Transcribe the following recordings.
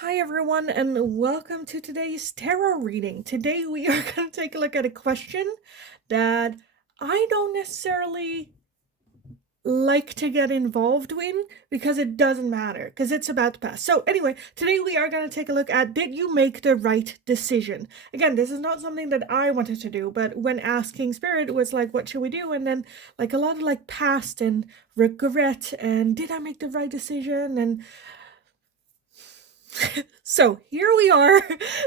Hi everyone and welcome to today's tarot reading. Today we are going to take a look at a question that I don't necessarily like to get involved in because it doesn't matter because it's about to pass. So anyway, today we are going to take a look at, did you make the right decision? Again, this is not something that I wanted to do, but when asking spirit, it was like, what should we do? And then like a lot of like past and regret and did I make the right decision? And so here we are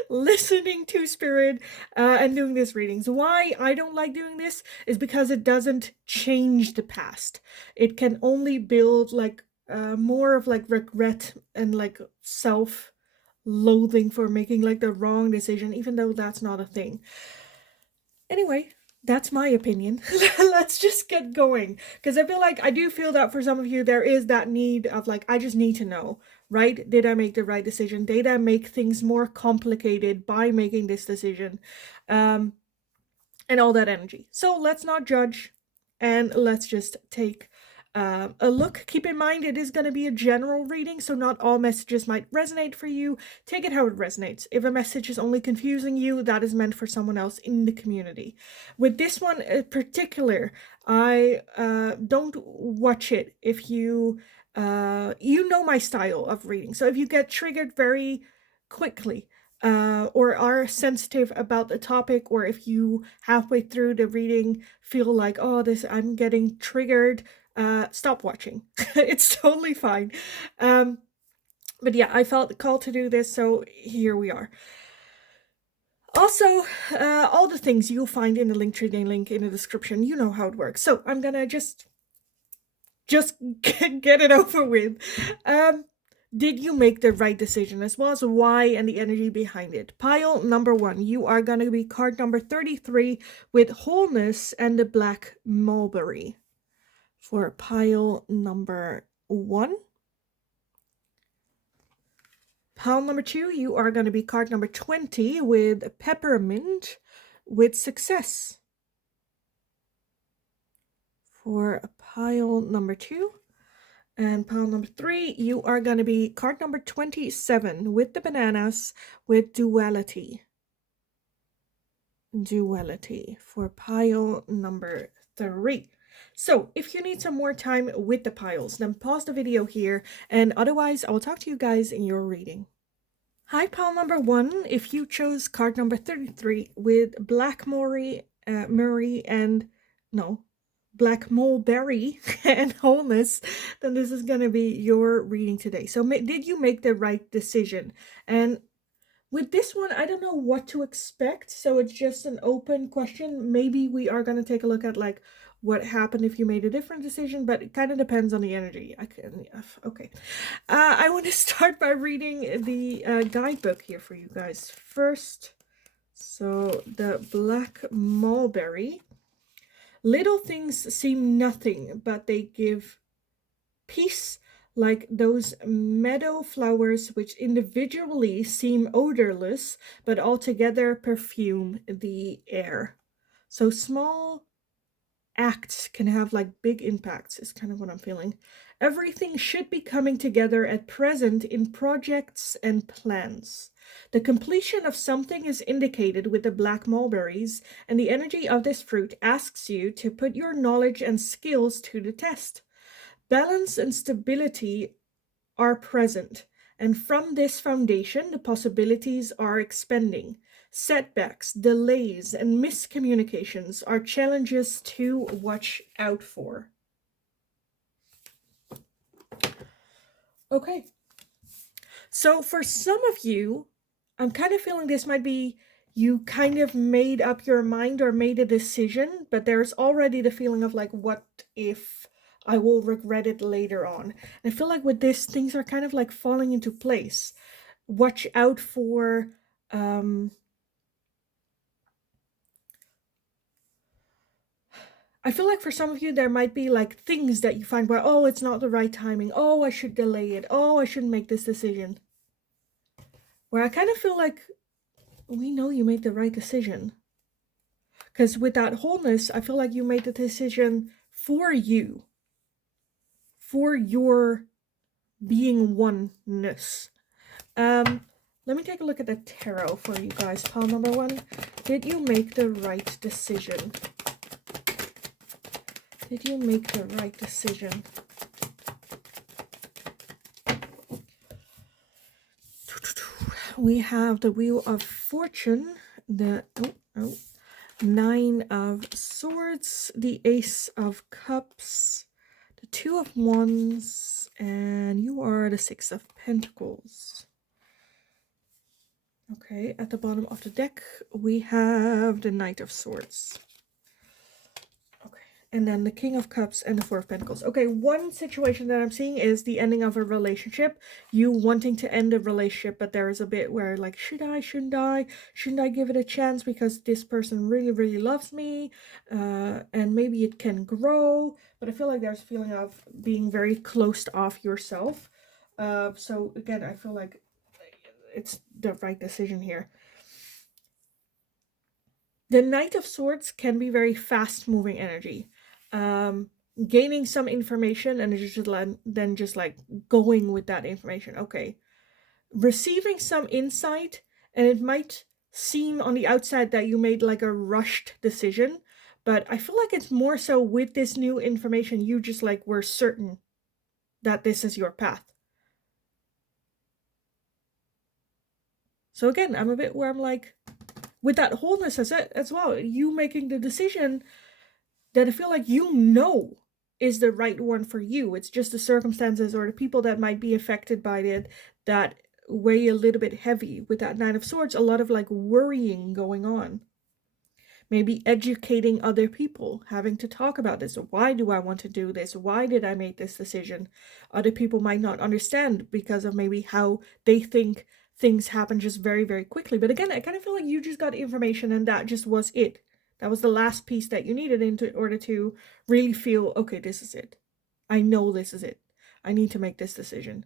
listening to spirit and doing this readings. Why I don't like doing this is because it doesn't change the past. It can only build like more of like regret and like self loathing for making like the wrong decision, even though that's not a thing. Anyway, that's my opinion. Let's just get going, because I do feel that for some of you there is that need of like, I just need to know, right? Did I make the right decision? Did I make things more complicated by making this decision? And all that energy. So let's not judge, and let's just take a look. Keep in mind it is going to be a general reading, so not all messages might resonate for you. Take it how it resonates. If a message is only confusing you, that is meant for someone else in the community. With this one in particular, I don't watch it if you know my style of reading. So if you get triggered very quickly, or are sensitive about the topic, or if you halfway through the reading feel like, oh, this I'm getting triggered, stop watching. It's totally fine. But yeah, I felt called to do this, so here we are. Also, all the things you'll find in the Linktree link in the description. You know how it works. So I'm gonna just get it over with. Did you make the right decision, as well as why and the energy behind it? Pile number 1, you are going to be card number 33 with wholeness and the black mulberry. For pile number 1. Pile number 2, you are going to be card number 20 with peppermint with success. For pile number 2. And pile number 3, you are going to be card number 27 with the bananas with duality. Duality for pile number 3. So if you need some more time with the piles, then pause the video here, and otherwise I will talk to you guys in your reading. Hi, pile number 1. If you chose card number 33 with black Murray and black mulberry and wholeness, then this is going to be your reading today. So did you make the right decision? And with this one, I don't know what to expect, so it's just an open question. Maybe we are going to take a look at like what happened if you made a different decision, but it kind of depends on the energy. Okay. I want to start by reading the guidebook here for you guys first. So the black mulberry. Little things seem nothing, but they give peace, like those meadow flowers which individually seem odorless, but altogether perfume the air. So small acts can have like big impacts, is kind of what I'm feeling. Everything should be coming together at present in projects and plans. The completion of something is indicated with the black mulberries, and the energy of this fruit asks you to put your knowledge and skills to the test. Balance and stability are present, and from this foundation, the possibilities are expanding. Setbacks, delays, and miscommunications are challenges to watch out for. Okay. So for some of you, I'm kind of feeling this might be you kind of made up your mind or made a decision, but there's already the feeling of like, what if I will regret it later on? And I feel like with this, things are kind of like falling into place. Watch out for I feel like for some of you, there might be like things that you find where, oh, it's not the right timing. Oh, I should delay it. Oh, I shouldn't make this decision. Where I kind of feel like we know you made the right decision. Because with that wholeness, I feel like you made the decision for you. For your being oneness. Let me take a look at the tarot for you guys. Pile number 1. Did you make the right decision? Did you make the right decision? We have the Wheel of Fortune, the 9 of Swords, the Ace of Cups, the 2 of Wands, and you are the 6 of Pentacles. Okay, at the bottom of the deck, we have the Knight of Swords. Okay, and then the King of Cups and the 4 of Pentacles. Okay, one situation that I'm seeing is the ending of a relationship. You wanting to end a relationship, but there is a bit where like, should I, shouldn't I? Shouldn't I give it a chance because this person really, really loves me? And maybe it can grow. But I feel like there's a feeling of being very closed off yourself. So again, I feel like it's the right decision here. The Knight of Swords can be very fast-moving energy. Gaining some information and then just like going with that information. Okay. Receiving some insight, and it might seem on the outside that you made like a rushed decision, but I feel like it's more so with this new information, you just like were certain that this is your path. So again, I'm a bit where I'm like, with that wholeness as well, you making the decision that I feel like you know is the right one for you. It's just the circumstances or the people that might be affected by it that weigh a little bit heavy. With that 9 of Swords, a lot of like worrying going on. Maybe educating other people, having to talk about this. Why do I want to do this? Why did I make this decision? Other people might not understand because of maybe how they think things happen just very, very quickly. But again, I kind of feel like you just got information and that just was it. That was the last piece that you needed in order to really feel, okay, this is it. I know this is it. I need to make this decision.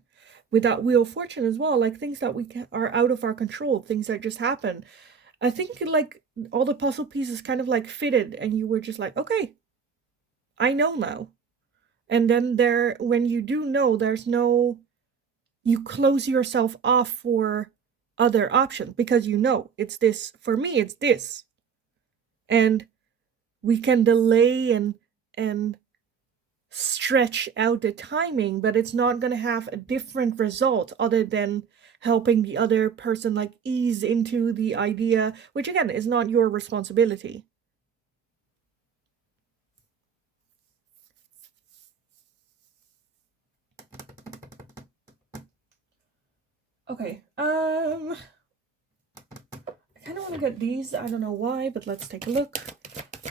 With that Wheel of Fortune as well, like things that are out of our control, things that just happen. I think like all the puzzle pieces kind of like fitted and you were just like, okay, I know now. And then when you do know, you close yourself off for other options because you know it's this. For me, it's this. And we can delay and stretch out the timing, but it's not going to have a different result other than helping the other person like ease into the idea, which again is not your responsibility. Okay, I kind of want to get these. I don't know why, but let's take a look.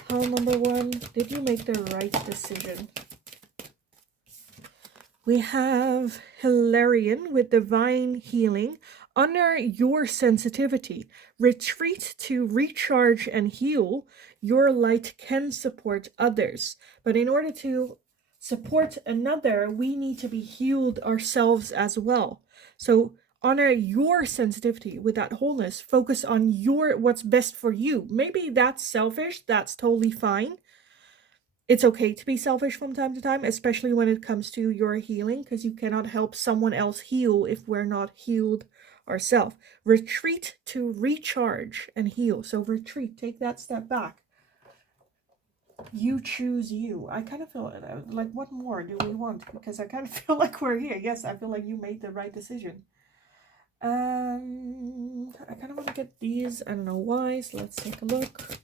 Pile number 1, did you make the right decision? We have Hilarion with Divine Healing. Honor your sensitivity. Retreat to recharge and heal. Your light can support others. But in order to support another, we need to be healed ourselves as well. So honor your sensitivity with that wholeness. Focus on what's best for you. Maybe that's selfish. That's totally fine. It's okay to be selfish from time to time, especially when it comes to your healing, because you cannot help someone else heal if we're not healed ourselves. Retreat to recharge and heal. So retreat, take that step back. You choose you. I kind of feel like, what more do we want? Because I kind of feel like we're here. Yes, I feel like you made the right decision. I kind of want to get these. I don't know why, so let's take a look.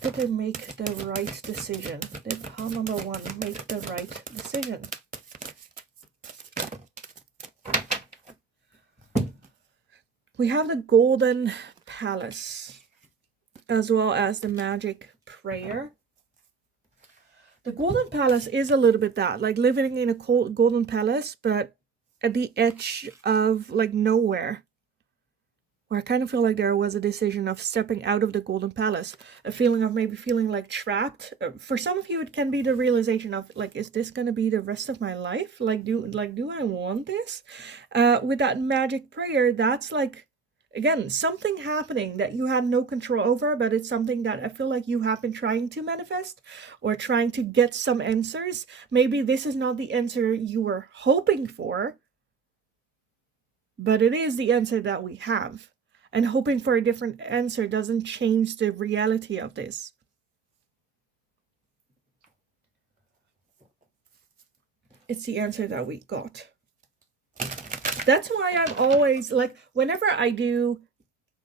Did they make the right decision? Did pile number 1 make the right decision? We have the Golden Palace as well as the Magic Prayer. The Golden Palace is a little bit that, like living in a Golden Palace, but at the edge of like nowhere. Where I kind of feel like there was a decision of stepping out of the Golden Palace, a feeling of maybe feeling like trapped. For some of you, it can be the realization of like, is this going to be the rest of my life? Like, do I want this? With that Magic Prayer, that's like, again, something happening that you had no control over, but it's something that I feel like you have been trying to manifest or trying to get some answers. Maybe this is not the answer you were hoping for, but it is the answer that we have. And hoping for a different answer doesn't change the reality of this. It's the answer that we got. That's why I'm always like, whenever I do,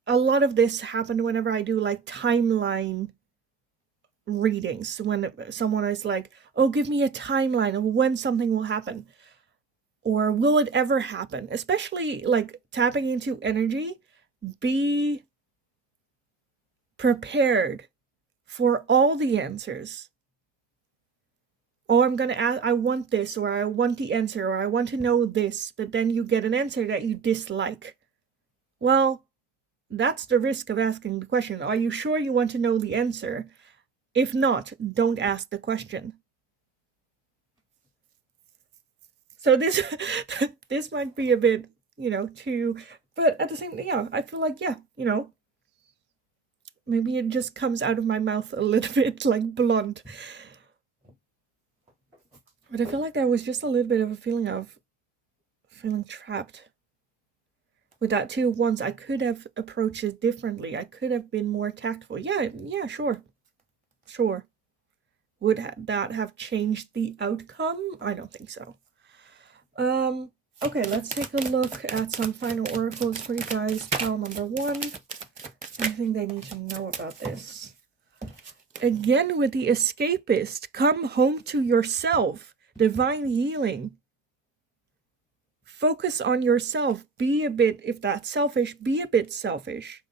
a lot of this happened whenever I do like timeline readings, when someone is like, oh, give me a timeline of when something will happen, or will it ever happen, especially like tapping into energy. Be prepared for all the answers. Oh, I'm gonna ask, I want this, or I want the answer, or I want to know this, but then you get an answer that you dislike. Well, that's the risk of asking the question. Are you sure you want to know the answer? If not, don't ask the question. So this this might be a bit, too, but at the same, I feel like, maybe it just comes out of my mouth a little bit like blunt. But I feel like there was just a little bit of a feeling trapped with that too. Once I could have approached it differently. I could have been more tactful. Yeah, sure. Would that have changed the outcome? I don't think so. Okay, let's take a look at some final oracles for you guys. Pile number 1. Anything they need to know about this? Again, with the escapist, come home to yourself. Divine healing. Focus on yourself. Be a bit, if that's selfish, be a bit selfish.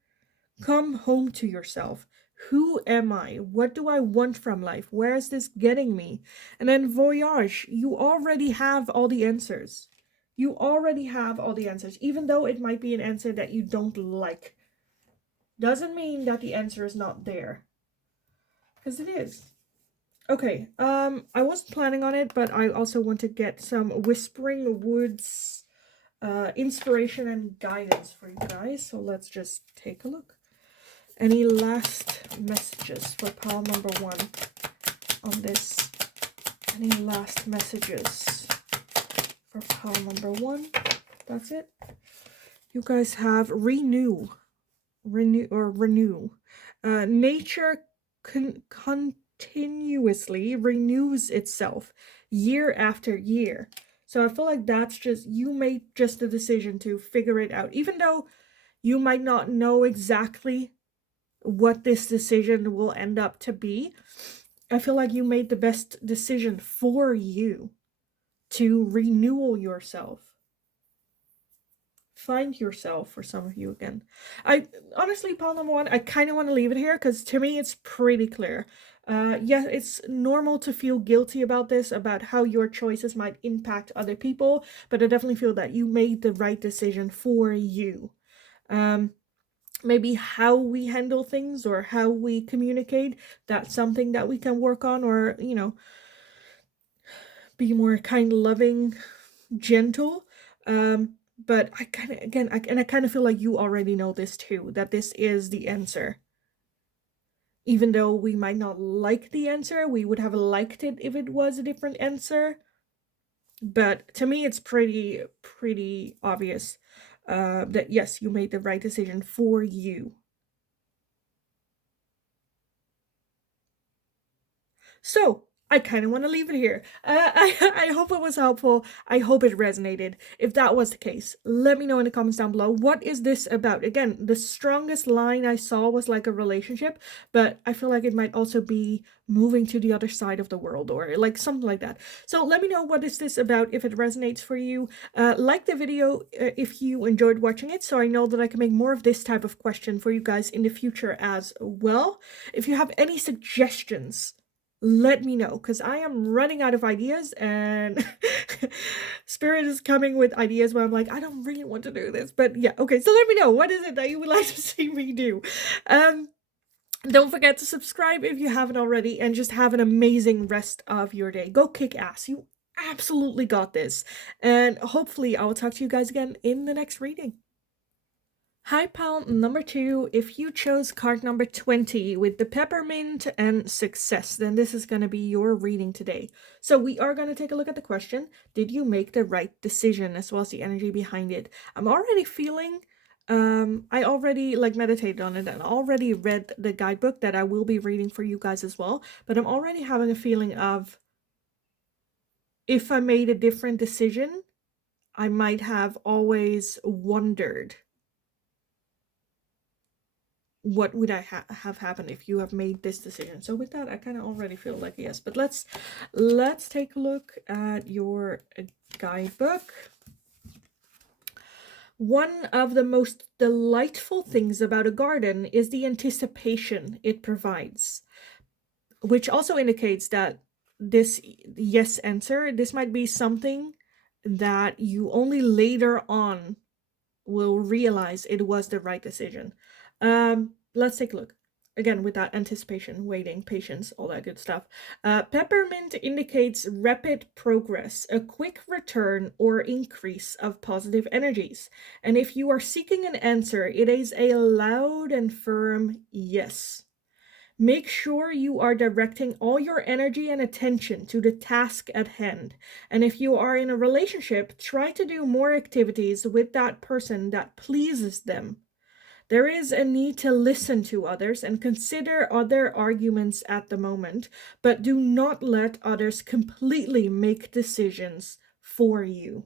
Come home to yourself. Who am I? What do I want from life? Where is this getting me? And then voyage. You already have all the answers. You already have all the answers. Even though it might be an answer that you don't like, doesn't mean that the answer is not there. Because it is. Okay, I wasn't planning on it, but I also want to get some Whispering Woods inspiration and guidance for you guys. So let's just take a look. Any last messages for pile number 1 on this? Any last messages for pile number 1? That's it. You guys have renew. Nature continuously renews itself year after year. So I feel like that's just, you made just the decision to figure it out. Even though you might not know exactly what this decision will end up to be, I feel like you made the best decision for you to renew yourself. Find yourself for some of you again. I honestly, pile number 1, I kind of want to leave it here because to me it's pretty clear. Yeah, it's normal to feel guilty about this, about how your choices might impact other people, but I definitely feel that you made the right decision for you. Maybe how we handle things or how we communicate, that's something that we can work on, or, be more kind, loving, gentle. But I kind of, again, I kind of feel like you already know this too, that this is the answer. Even though we might not like the answer, we would have liked it if it was a different answer. But to me, it's pretty obvious that yes, you made the right decision for you. So I kind of want to leave it here. I hope it was helpful. I hope it resonated. If that was the case, let me know in the comments down below. What is this about? Again, the strongest line I saw was like a relationship, but I feel like it might also be moving to the other side of the world, or like something like that. So let me know, what is this about, if it resonates for you. Like the video if you enjoyed watching it, so I know that I can make more of this type of question for you guys in the future as well. If you have any suggestions, let me know, because I am running out of ideas, and Spirit is coming with ideas where I'm like, I don't really want to do this, but yeah, okay, so let me know, what is it that you would like to see me do? Don't forget to subscribe if you haven't already, and just have an amazing rest of your day. Go kick ass. You absolutely got this, and hopefully I will talk to you guys again in the next reading. Hi, pal number 2. If you chose card number 20 with the peppermint and success, then this is going to be your reading today. So we are going to take a look at the question. Did you make the right decision, as well as the energy behind it? I'm already feeling, I already like meditated on it and already read the guidebook that I will be reading for you guys as well. But I'm already having a feeling of, if I made a different decision, I might have always wondered, what would I have happened if you have made this decision? So with that, I kind of already feel like yes. But let's take a look at your guidebook. One of the most delightful things about a garden is the anticipation it provides, which also indicates that this yes answer, this might be something that you only later on will realize it was the right decision. Let's take a look. Again, with that anticipation, waiting, patience, all that good stuff. Peppermint indicates rapid progress, a quick return or increase of positive energies. And if you are seeking an answer, it is a loud and firm yes. Make sure you are directing all your energy and attention to the task at hand. And if you are in a relationship, try to do more activities with that person that pleases them. There is a need to listen to others and consider other arguments at the moment, but do not let others completely make decisions for you.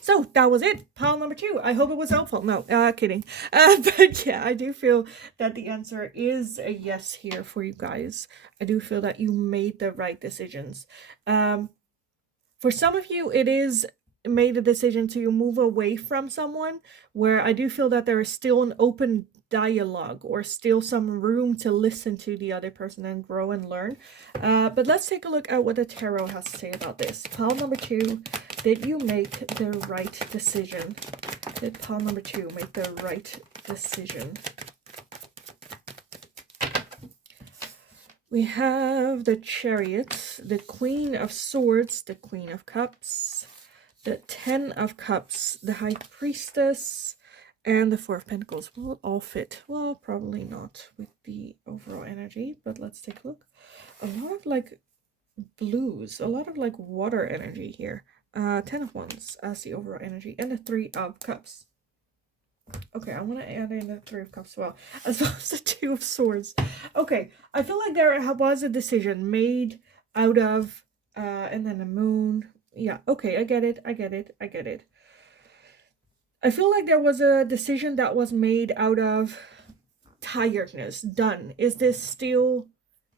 So that was it, pile number 2. I hope it was helpful. No, kidding. But yeah, I do feel that the answer is a yes here for you guys. I do feel that you made the right decisions. For some of you, it is made a decision to move away from someone, where I do feel that there is still an open dialogue or still some room to listen to the other person and grow and learn. But let's take a look at what the tarot has to say about this. Pile number 2, did you make the right decision? Did pile number 2 make the right decision? We have the Chariot, the Queen of Swords, the Queen of Cups, the 10 of Cups, the High Priestess, and the 4 of Pentacles. Will it all fit? Well, probably not with the overall energy, but let's take a look. A lot of like blues, a lot of like water energy here. 10 of Wands as the overall energy, and the 3 of Cups. Okay, I want to add in the 3 of Cups as well as the 2 of Swords. Okay, I feel like there was a decision made out of, and then the Moon. Yeah, okay, I get it. I feel like there was a decision that was made out of tiredness. Done. Is this still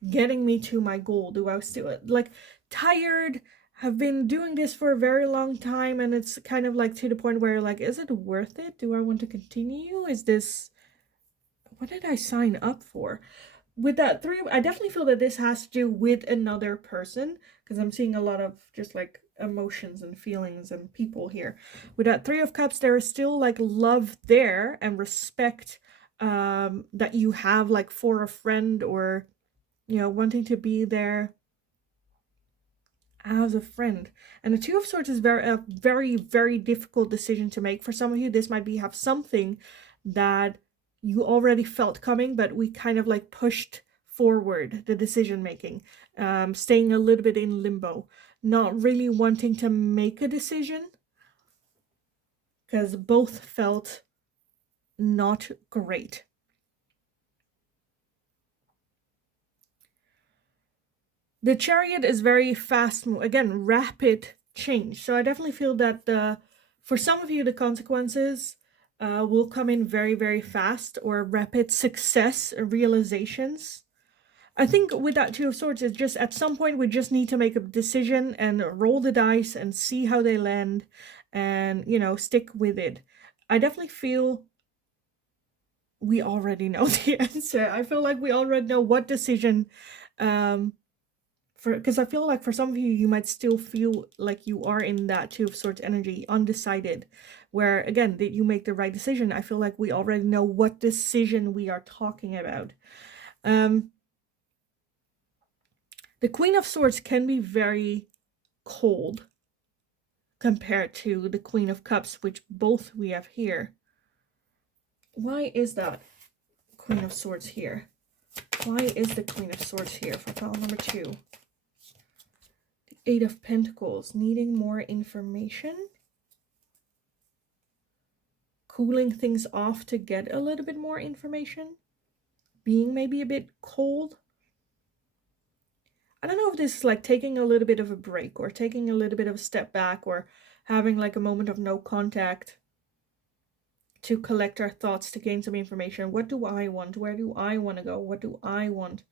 getting me to my goal? Do I still, like, tired, have been doing this for a very long time, and it's kind of like to the point where, like, is it worth it? Do I want to continue? Is this, what did I sign up for? With that 3, I definitely feel that this has to do with another person, because I'm seeing a lot of just like emotions and feelings and people here. With that 3 of Cups, there is still like love there and respect, that you have like for a friend, or wanting to be there as a friend. And the 2 of Swords is a very, very difficult decision to make. For some of you, this might be have something that you already felt coming, but we kind of like pushed forward the decision making, staying a little bit in limbo, not really wanting to make a decision because both felt not great. The Chariot is very fast, again, rapid change. So I definitely feel that for some of you, the consequences will come in very, very fast, or rapid success realizations. I think with that 2 of Swords, it's just at some point we just need to make a decision and roll the dice and see how they land, and, stick with it. I definitely feel we already know the answer. I feel like we already know what decision, because I feel like for some of you, you might still feel like you are in that 2 of Swords energy, undecided, where again, did you make the right decision? I feel like we already know what decision we are talking about. The Queen of Swords can be very cold. compared to the Queen of Cups, which both we have here. Why is that Queen of Swords here? Why is the Queen of Swords here for pile number 2? The Eight of Pentacles, needing more information. Cooling things off to get a little bit more information. Being maybe a bit cold. I don't know if this is like taking a little bit of a break or taking a little bit of a step back or having like a moment of no contact to collect our thoughts, to gain some information. What do I want? Where do I want to go? What do I want?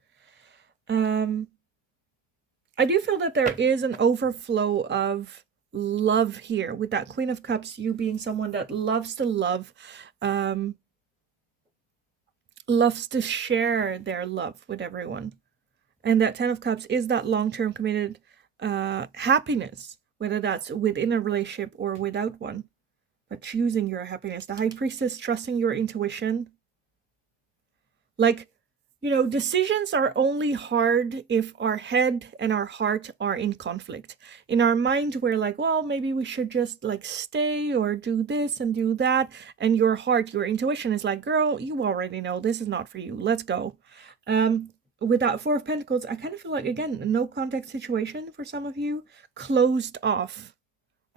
I do feel that there is an overflow of love here with that Queen of Cups, you being someone that loves to love, loves to share their love with everyone. And that Ten of Cups is that long-term committed happiness, whether that's within a relationship or without one. But choosing your happiness. The High Priestess, trusting your intuition. Like, you know, decisions are only hard if our head and our heart are in conflict. In our mind, we're like, well, maybe we should just like stay or do this and do that. And your heart, your intuition is like, girl, you already know this is not for you. Let's go. With that Four of Pentacles, I kind of feel like, again, no contact situation for some of you. Closed off.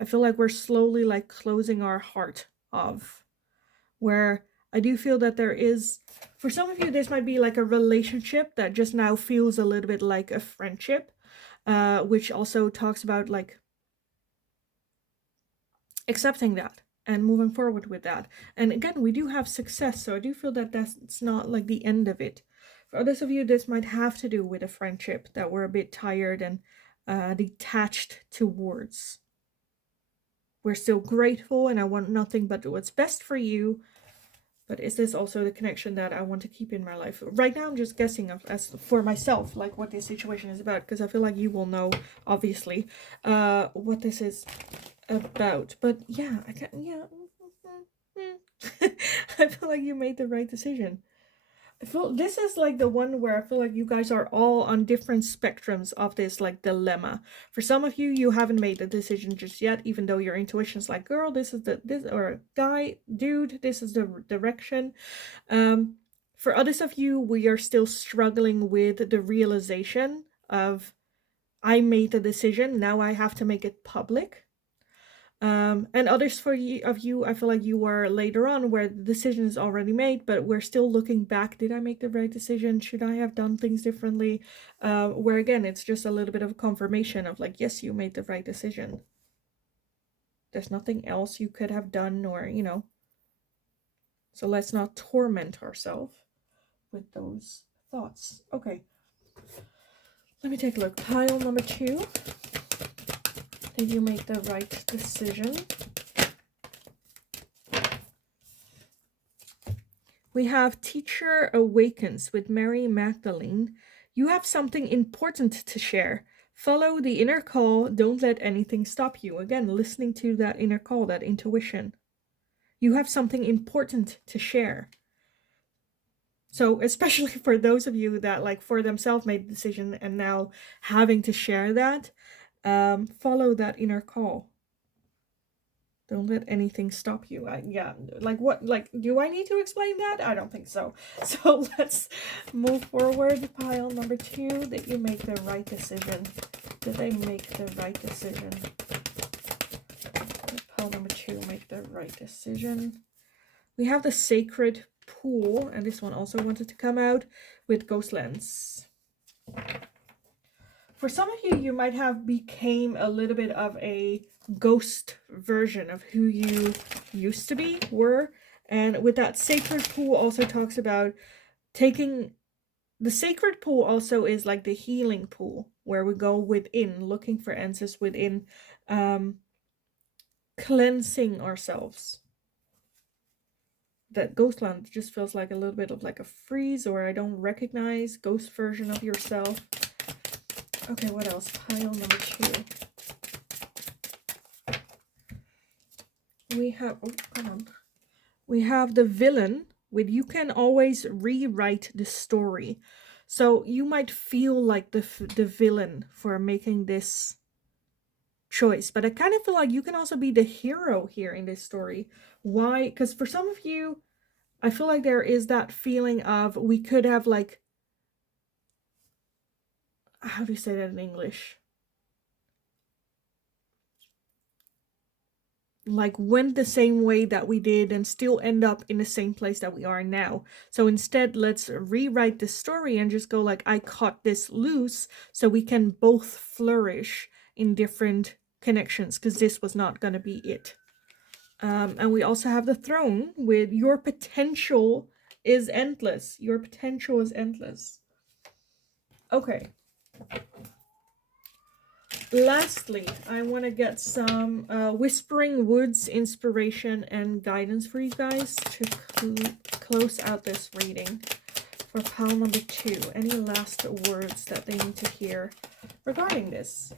I feel like we're slowly like closing our heart off. Where I do feel that there is, for some of you, this might be like a relationship that just now feels a little bit like a friendship. Which also talks about like accepting that and moving forward with that. And again, we do have success, so I do feel that that's not like the end of it. For others of you, this might have to do with a friendship that we're a bit tired and detached towards. We're still grateful and I want nothing but what's best for you. But is this also the connection that I want to keep in my life? Right now, I'm just guessing as for myself, like what this situation is about. Because I feel like you will know, obviously, what this is about. But yeah, I can't, yeah. I feel like you made the right decision. I feel this is like the one where I feel like you guys are all on different spectrums of this like dilemma. For some of you, you haven't made the decision just yet, even though your intuition's like, girl, this is this, or guy, dude, this is the direction. For others of you, we are still struggling with the realization of, I made the decision, now I have to make it public. And others for you, I feel like you are later on where the decision is already made, but we're still looking back. Did I make the right decision? Should I have done things differently? Where again, it's just a little bit of a confirmation of like, yes, you made the right decision. There's nothing else you could have done, or, you know. So let's not torment ourselves with those thoughts. Okay. Let me take a look. Pile number 2. Did you make the right decision? We have Teacher Awakens with Mary Magdalene. You have something important to share. Follow the inner call. Don't let anything stop you. Again, listening to that inner call, that intuition. You have something important to share. So especially for those of you that like for themselves made the decision and now having to share that, follow that inner call. Don't let anything stop you. Yeah, like what, like, do I need to explain that? I don't think so. So let's move forward. Pile number 2. Did you make the right decision? Did they make the right decision? Pile number 2, make the right decision. We have the Sacred Pool, and this one also wanted to come out with Ghost Lens. For some of you, you might have became a little bit of a ghost version of who you used to be, were. And with that Sacred Pool also talks about taking... The Sacred Pool also is like the healing pool, where we go within, looking for answers within, cleansing ourselves. That Ghostland just feels like a little bit of like a freeze, or I don't recognize, ghost version of yourself. Okay, what else? Pile number 2. We have, oh, come on. We have the Villain with you can always rewrite the story. So you might feel like the villain for making this choice. But I kind of feel like you can also be the hero here in this story. Why? Because for some of you, I feel like there is that feeling of we could have like, how do you say that in English? Like went the same way that we did and still end up in the same place that we are now. So instead, let's rewrite the story and just go like, I cut this loose so we can both flourish in different connections, because this was not going to be it. And we also have the throne with your potential is endless. Your potential is endless. Okay. Lastly, I want to get some Whispering Woods inspiration and guidance for you guys to close out this reading for pile number 2. Any last words that they need to hear regarding this?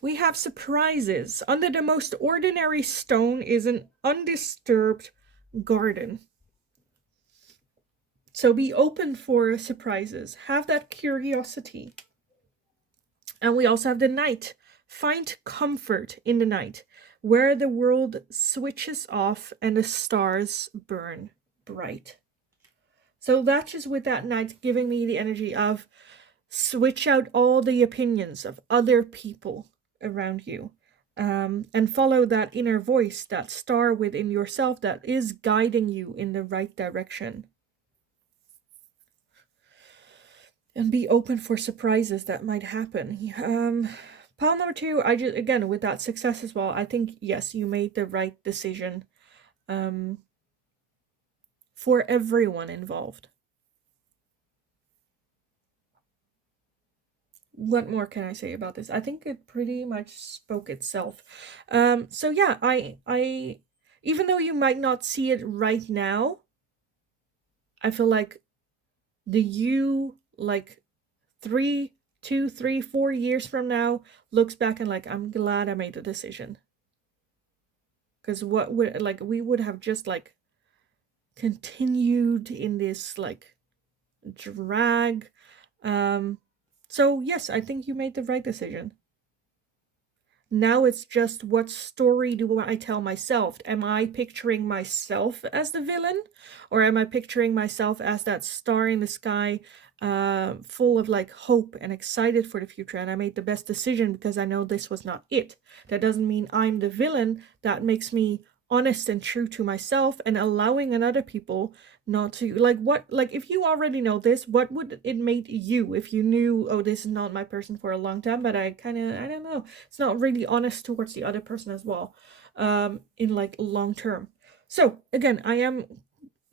We have surprises. Under the most ordinary stone is an undisturbed garden. So be open for surprises. Have that curiosity. And we also have the night. Find comfort in the night, where the world switches off and the stars burn bright. So that's just with that night giving me the energy of switch out all the opinions of other people around you. And follow that inner voice, that star within yourself that is guiding you in the right direction. And be open for surprises that might happen. Pile number 2, I just, again, with that success as well, I think, yes, you made the right decision for everyone involved. What more can I say about this? I think it pretty much spoke itself. So yeah, I even though you might not see it right now, I feel like the you like 3, 2, 3, 4 years from now looks back and like, I'm glad I made the decision. Because what would, like, we would have just like continued in this like drag. So yes, I think you made the right decision. Now it's just, what story do I tell myself? Am I picturing myself as the villain? Or am I picturing myself as that star in the sky, full of like hope and excited for the future, and I made the best decision because I know this was not it? That doesn't mean I'm the villain. That makes me honest and true to myself and allowing another people not to, like, what, like, if you already know this, what would it make you if you knew, oh, this is not my person for a long time, but I kind of, I don't know, it's not really honest towards the other person as well, in like long term. So again, I am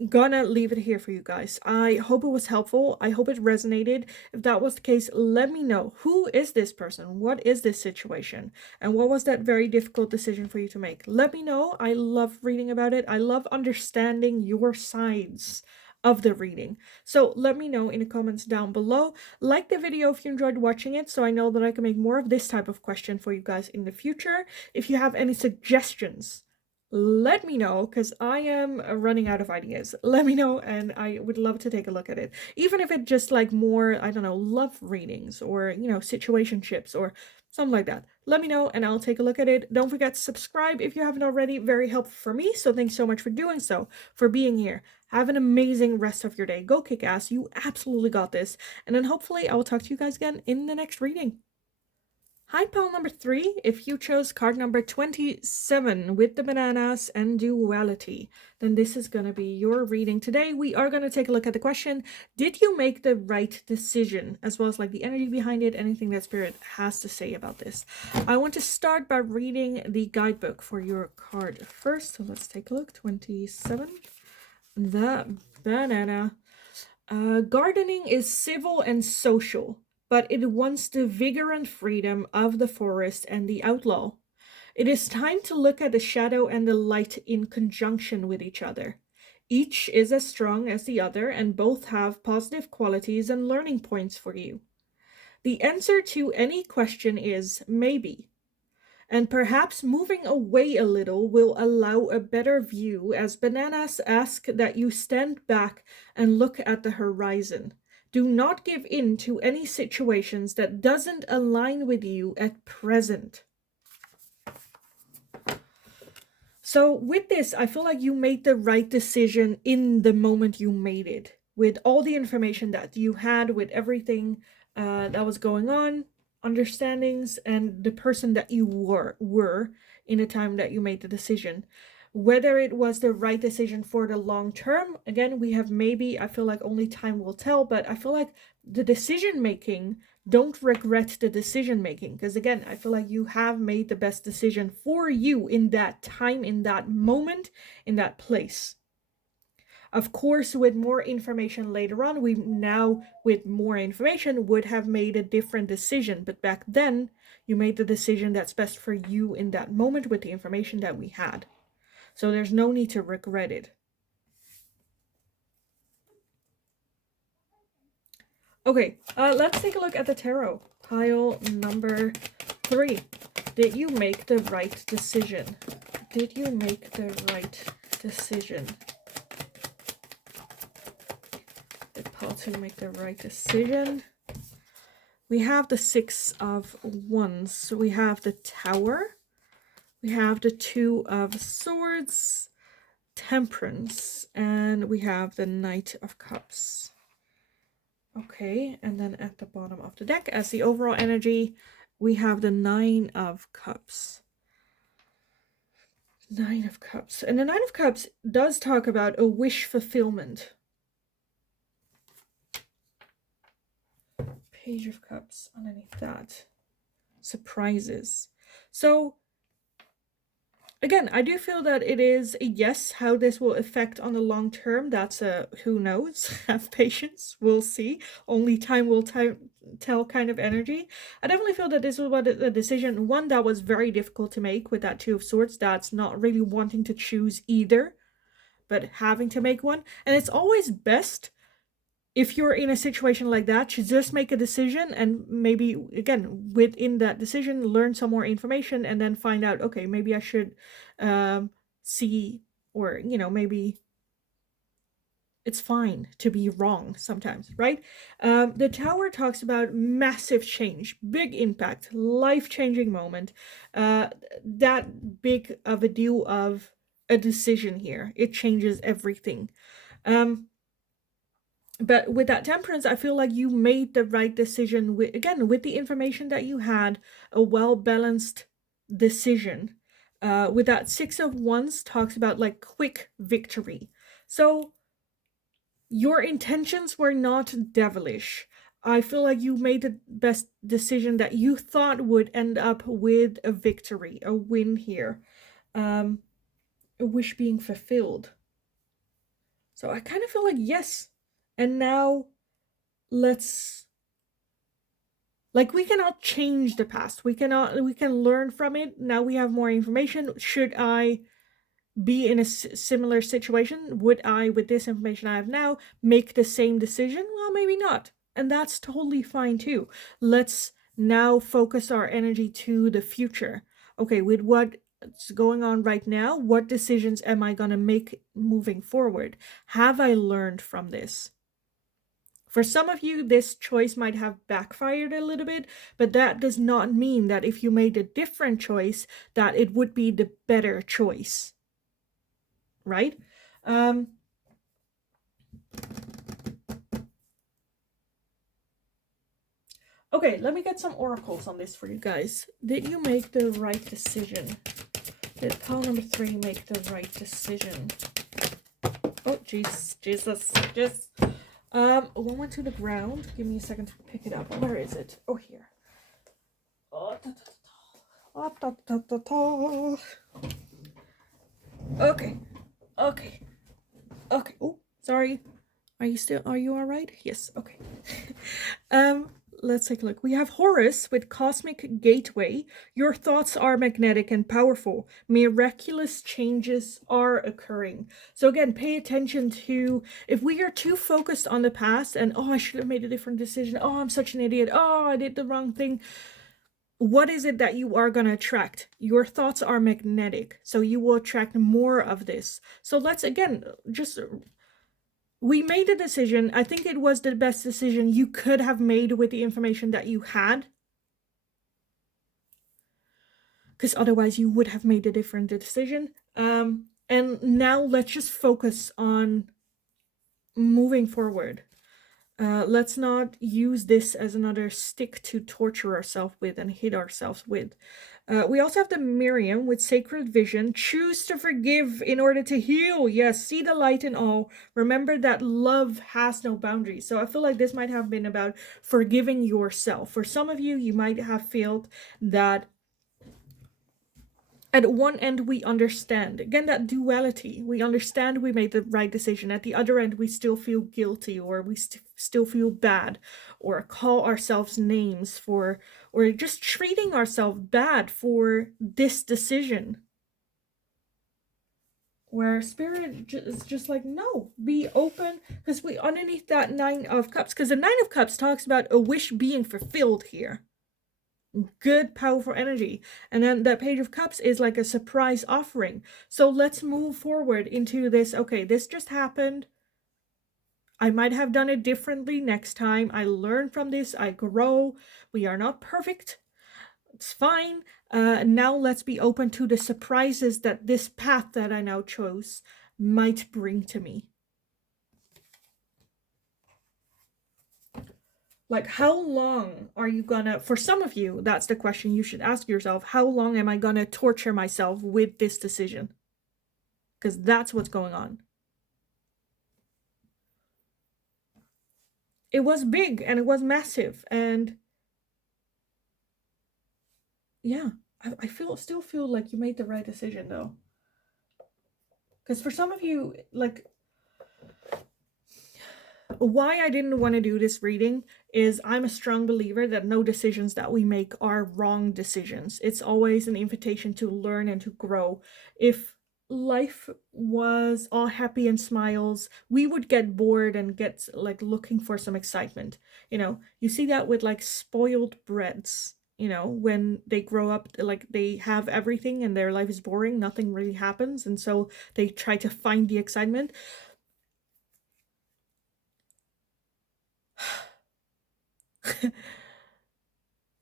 gonna leave it here for you guys. I hope it was helpful. I hope it resonated. If that was the case, let me know. Who is this person? What is this situation? And what was that very difficult decision for you to make? Let me know. I love reading about it. I love understanding your sides of the reading. So let me know in the comments down below. Like the video if you enjoyed watching it, so I know that I can make more of this type of question for you guys in the future. If you have any suggestions, let me know, because I am running out of ideas. Let me know, and I would love to take a look at it. Even if it just like more, I don't know, love readings or, you know, situationships or something like that. Let me know and I'll take a look at it. Don't forget to subscribe if you haven't already. Very helpful for me. So thanks so much for doing so, for being here. Have an amazing rest of your day. Go kick ass. You absolutely got this. And then hopefully I will talk to you guys again in the next reading. Hi, pile number 3. If you chose card number 27 with the bananas and duality, then this is going to be your reading. Today, we are going to take a look at the question, did you make the right decision? As well as like the energy behind it, anything that Spirit has to say about this. I want to start by reading the guidebook for your card first. So let's take a look. 27. The banana. Gardening is civil and social, but it wants the vigor and freedom of the forest and the outlaw. It is time to look at the shadow and the light in conjunction with each other. Each is as strong as the other, and both have positive qualities and learning points for you. The answer to any question is maybe. And perhaps moving away a little will allow a better view, as bananas ask that you stand back and look at the horizon. Do not give in to any situations that doesn't align with you at present. So with this, I feel like you made the right decision in the moment you made it. With all the information that you had, with everything that was going on, understandings, and the person that you were in the time that you made the decision. Whether it was the right decision for the long term, again, we have maybe, I feel like only time will tell, but I feel like the decision making, don't regret the decision making, because again, I feel like you have made the best decision for you in that time, in that moment, in that place. Of course, with more information later on, we now, with more information, would have made a different decision. But back then, you made the decision that's best for you in that moment with the information that we had. So there's no need to regret it. Okay, let's take a look at the tarot. Pile number 3. Did you make the right decision? Did you make the right decision? Did pile 2 make the right decision? We have the 6 of Wands. So we have the Tower. We have the 2 of Swords, Temperance, and we have the Knight of Cups. Okay, and then at the bottom of the deck, as the overall energy, we have the 9 of Cups. 9 of Cups. And the 9 of Cups does talk about a wish fulfillment. Page of Cups underneath that. Surprises. So, again, I do feel that it is a yes. How this will affect on the long term, that's a who knows. Have patience. We'll see. Only time will tell kind of energy. I definitely feel that this was a decision, one that was very difficult to make with that 2 of Swords. That's not really wanting to choose either, but having to make one. And it's always best, if you're in a situation like that, to just make a decision and maybe, again, within that decision, learn some more information and then find out, okay, maybe I should see, or, you know, maybe it's fine to be wrong sometimes, right? The Tower talks about massive change, big impact, life-changing moment. That big of a deal of a decision here. It changes everything. But with that Temperance, I feel like you made the right decision with, again, with the information that you had, a well-balanced decision. With that 6 of Wands talks about like quick victory. So your intentions were not devilish. I feel like you made the best decision that you thought would end up with a victory, a win here. A wish being fulfilled. So I kind of feel like yes. And now let's, like, we cannot change the past. We can learn from it. Now we have more information. Should I be in a similar situation? Would I, with this information I have now, make the same decision? Well, maybe not. And that's totally fine too. Let's now focus our energy to the future. Okay, with what's going on right now, what decisions am I going to make moving forward? Have I learned from this? For some of you, this choice might have backfired a little bit, but that does not mean that if you made a different choice, that it would be the better choice. Right? Okay, let me get some oracles on this for you guys. Did you make the right decision? Did pile number 3 make the right decision? Oh, Jesus. One went to the ground. Give me a second to pick it up. Where is it? Oh, here. Okay. Oh, sorry. Are you all right? Yes. Okay. Let's take a look. We have Horus with Cosmic Gateway. Your thoughts are magnetic and powerful. Miraculous changes are occurring. So again, pay attention to, if we are too focused on the past and, oh, I should have made a different decision. Oh, I'm such an idiot. Oh, I did the wrong thing. What is it that you are going to attract? Your thoughts are magnetic. So you will attract more of this. So let's, again, just we made a decision. I think it was the best decision you could have made with the information that you had. Because otherwise you would have made a different decision. And now let's just focus on moving forward. Let's not use this as another stick to torture ourselves with and hit ourselves with. We also have the Miriam with Sacred Vision. Choose to forgive in order to heal. Yes, see the light in all. Remember that love has no boundaries. So I feel like this might have been about forgiving yourself. For some of you, you might have felt that at one end we understand, again, that duality. We understand we made the right decision. At the other end we still feel guilty, or we still feel bad, or call ourselves names for, or just treating ourselves bad for this decision, where spirit is just like, no, be open. Because we, underneath that Nine of Cups, because the Nine of Cups talks about a wish being fulfilled here. Good, powerful energy. And then that Page of Cups is like a surprise offering. So let's move forward into this. Okay, this just happened. I might have done it differently next time. I learn from this. I grow. We are not perfect. It's fine. Now let's be open to the surprises that this path that I now chose might bring to me. Like, how long are you gonna, for some of you, that's the question you should ask yourself. How long am I gonna torture myself with this decision? Because that's what's going on. It was big and it was massive. And yeah, I still feel like you made the right decision though. Because for some of you, like, why I didn't want to do this reading is I'm a strong believer that no decisions that we make are wrong decisions. It's always an invitation to learn and to grow. If life was all happy and smiles, we would get bored and get like looking for some excitement. You know, you see that with like spoiled brats. You know, when they grow up, like they have everything and their life is boring, nothing really happens, and so they try to find the excitement.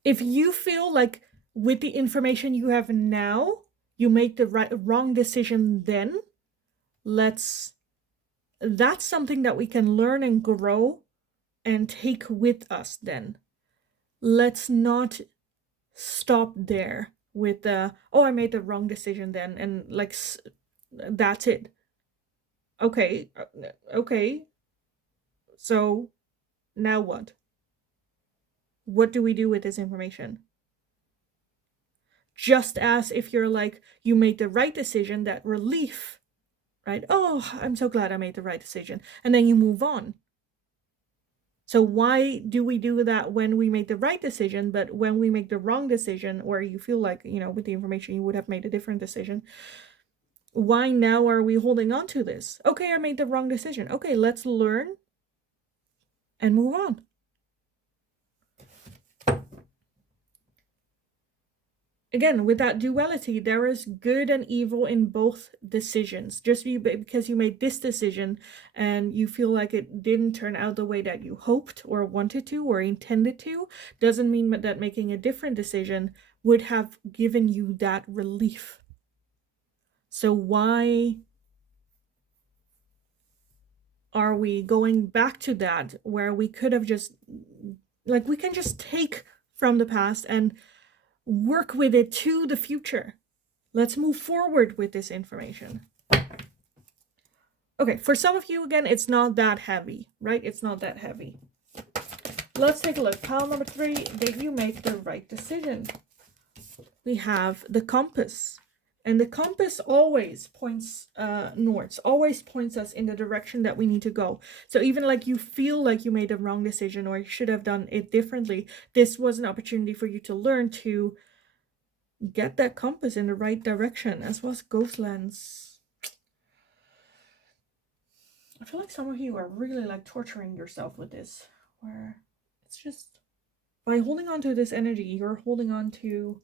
If you feel like with the information you have now, you make the wrong decision, then that's something that we can learn and grow and take with us. Then let's not stop there with the, oh, I made the wrong decision then, and like that's it. Okay, okay, so now what do we do with this information? Just as if you're like, you made the right decision, that relief, right? Oh, I'm so glad I made the right decision. And then you move on. So why do we do that when we make the right decision, but when we make the wrong decision, or you feel like, you know, with the information you would have made a different decision, why now are we holding on to this? Okay, I made the wrong decision. Okay, let's learn and move on. Again, with that duality, there is good and evil in both decisions. Just because you made this decision and you feel like it didn't turn out the way that you hoped or wanted to or intended to, doesn't mean that making a different decision would have given you that relief. So why are we going back to that, where we could have just, like, we can just take from the past and work with it to the future. Let's move forward with this information. Okay, for some of you, again, it's not that heavy, right? It's not that heavy. Let's take a look. Pile number 3, did you make the right decision? We have the compass. And the compass always points north, always points us in the direction that we need to go. So even like you feel like you made a wrong decision or you should have done it differently, this was an opportunity for you to learn to get that compass in the right direction, as well as Ghostlands. I feel like some of you are really like torturing yourself with this, where it's just, by holding on to this energy, you're holding on to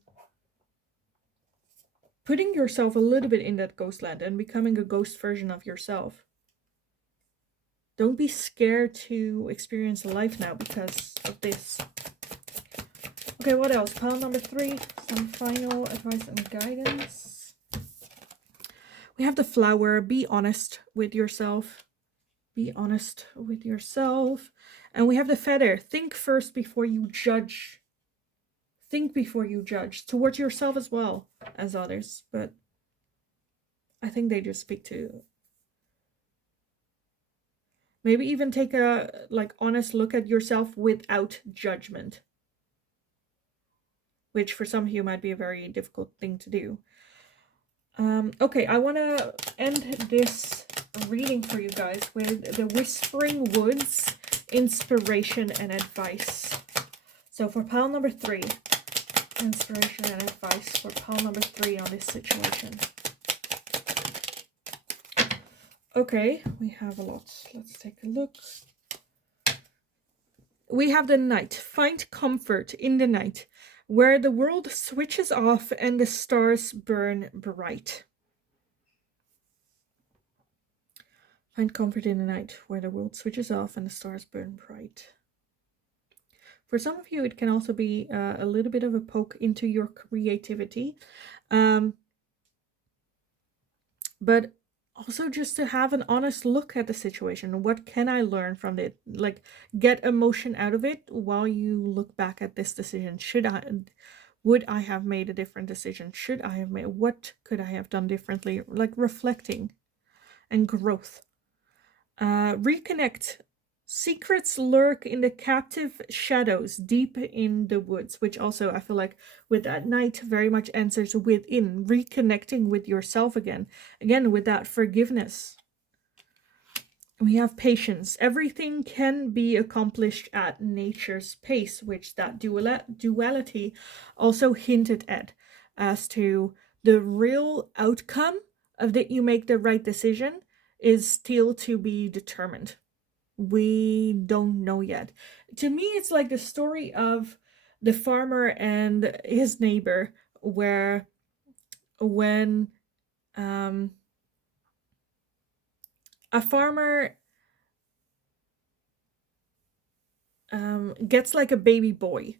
putting yourself a little bit in that ghostland and becoming a ghost version of yourself. Don't be scared to experience life now because of this. Okay, what else? Pile number 3, some final advice and guidance. We have the flower. Be honest with yourself. Be honest with yourself. And we have the feather. Think first before you judge. Think before you judge. Towards yourself as well as others. But I think they just speak to... Maybe even take a honest look at yourself without judgment. Which for some of you might be a very difficult thing to do. Okay, I want to end this reading for you guys with the Whispering Woods, inspiration and advice. So for pile number 3, inspiration and advice for pile number 3 on this situation. Okay, we have a lot. Let's take a look. We have the night. Find comfort in the night, where the world switches off and the stars burn bright. Find comfort in the night, where the world switches off and the stars burn bright. For some of you, it can also be a little bit of a poke into your creativity. But also just to have an honest look at the situation. What can I learn from it? Like, get emotion out of it while you look back at this decision. Would I have made a different decision? What could I have done differently? Like reflecting and growth. Reconnect. Secrets lurk in the captive shadows deep in the woods, which also I feel like with that night very much answers within, reconnecting with yourself again with that forgiveness. We have patience. Everything can be accomplished at nature's pace, which that duality also hinted at, as to the real outcome of that you make the right decision is still to be determined. We don't know yet. To me, it's like the story of the farmer and his neighbor, where when a farmer gets like a baby boy.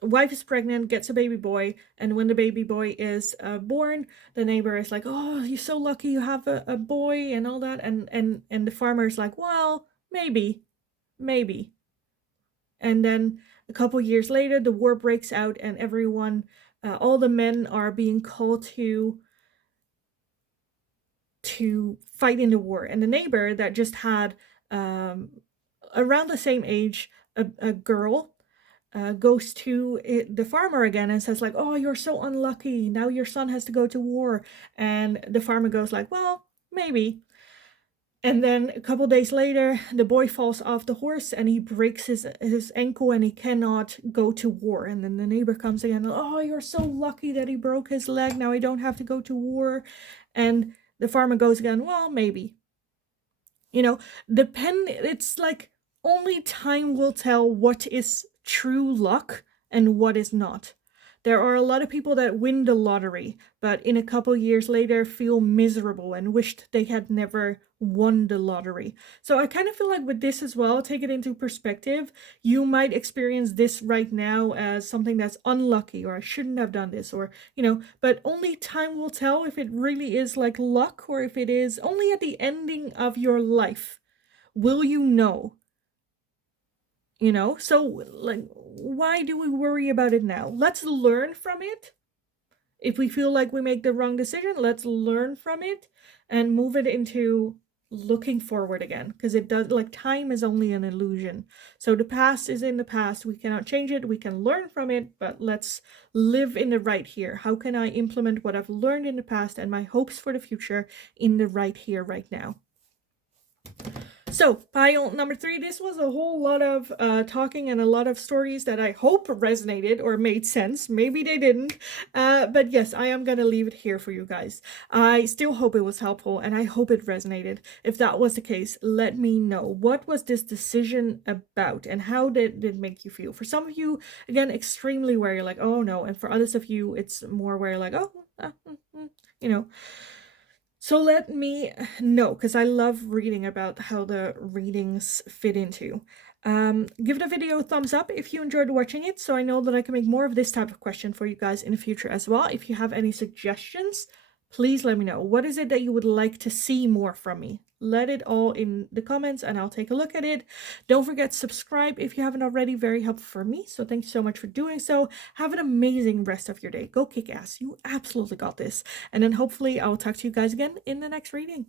Wife is pregnant, gets a baby boy, and when the baby boy is born, the neighbor is like, "Oh, you're so lucky you have a boy," and all that, and the farmer is like, "Well, maybe." And then a couple years later, the war breaks out, and everyone, all the men are being called to fight in the war. And the neighbor that just had around the same age a girl goes to the farmer again and says like, "Oh, you're so unlucky. Now your son has to go to war." And the farmer goes like, "Well, maybe." And then a couple days later, the boy falls off the horse and he breaks his ankle and he cannot go to war. And then the neighbor comes again, "Oh, you're so lucky that he broke his leg. Now I don't have to go to war." And the farmer goes again, "Well, maybe." It's like only time will tell what is true luck and what is not. There are a lot of people that win the lottery, but in a couple years later feel miserable and wished they had never won the lottery. So I kind of feel like with this as well, take it into perspective. You might experience this right now as something that's unlucky, or I shouldn't have done this, or, but only time will tell if it really is like luck, or if it is only at the ending of your life will you know. So like, why do we worry about it now? Let's learn from it. If we feel like we make the wrong decision, let's learn from it and move it into looking forward again, because it does, like, time is only an illusion. So the past is in the past. We cannot change it. We can learn from it, but let's live in the right here. How can I implement what I've learned in the past and my hopes for the future in the right here, right now? So, pile number 3, this was a whole lot of talking and a lot of stories that I hope resonated or made sense. Maybe they didn't, but yes, I am going to leave it here for you guys. I still hope it was helpful and I hope it resonated. If that was the case, let me know. What was this decision about and how did it make you feel? For some of you, again, extremely where you're like, "Oh no," and for others of you, it's more where you're like, "Oh, So let me know, because I love reading about how the readings fit into. Give the video a thumbs up if you enjoyed watching it, so I know that I can make more of this type of question for you guys in the future as well. If you have any suggestions, please let me know. What is it that you would like to see more from me? Let it all in the comments and I'll take a look at it. Don't forget to subscribe if you haven't already, very helpful for me. So thank you so much for doing so. Have an amazing rest of your day. Go kick ass. You absolutely got this. And then hopefully I'll talk to you guys again in the next reading.